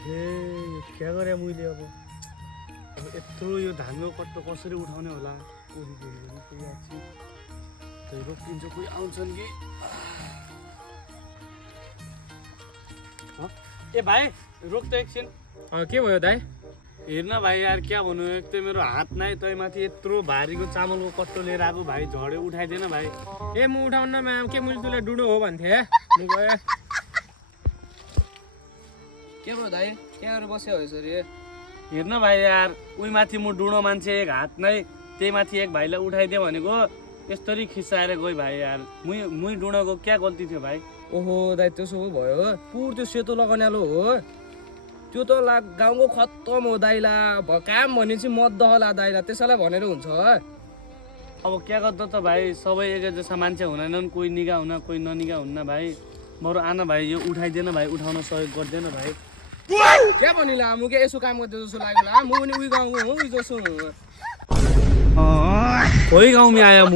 हे क्या गरे मैले अब यत्रो यो धानको कट्टो कसरी उठाउने होला रोकिन्छ कोही आउँछन् कि ए भाइ रोक त एकछिन के भयो दाइ हेर्न भाइ यार क्या भन्नु एक त मेरो हात नै तै माथि यत्रो भारीको चामलको कट्टो लिएर आएको भाइ झडे उठाइदिएन भाइ ए म उठाउन म्याम के मैले तुलाई डुडो हो भन्थे के भयो दाइ त्यहाँहरू बस्यो हो यसरी हेर्न भाइ यार उही माथि म डुडो मान्छे एक हात नै त्यही माथि एक भाइलाई उठाइदियो भनेको यस्तरी खिसाएर गयो भाइ यार मुई डुडोको क्या गल्ती थियो भाइ ओहो दाइ त्यसो भयो पुर त्यो सेतो लगाउनेलो हो त्यो त गाउँको खत्तम हो दाइला काम भनेपछि मद्द होला दाइला त्यसैलाई भनेर हुन्छ अब क्या गर्दा त भाइ सबै एक जस्ता मान्छे हुँदैनन् कोही निगा हुन कोही ननिगा हुन्न भाइ बरु आना भाइ यो उठाइदिएन भाइ उठाउन सहयोग गर्दैन भाइ क्या भनिला म के यसो काम गर्दै जस्तो लाग्यो म पनि उही गाउँको हो उही जसो कोही गाउँमा आयो म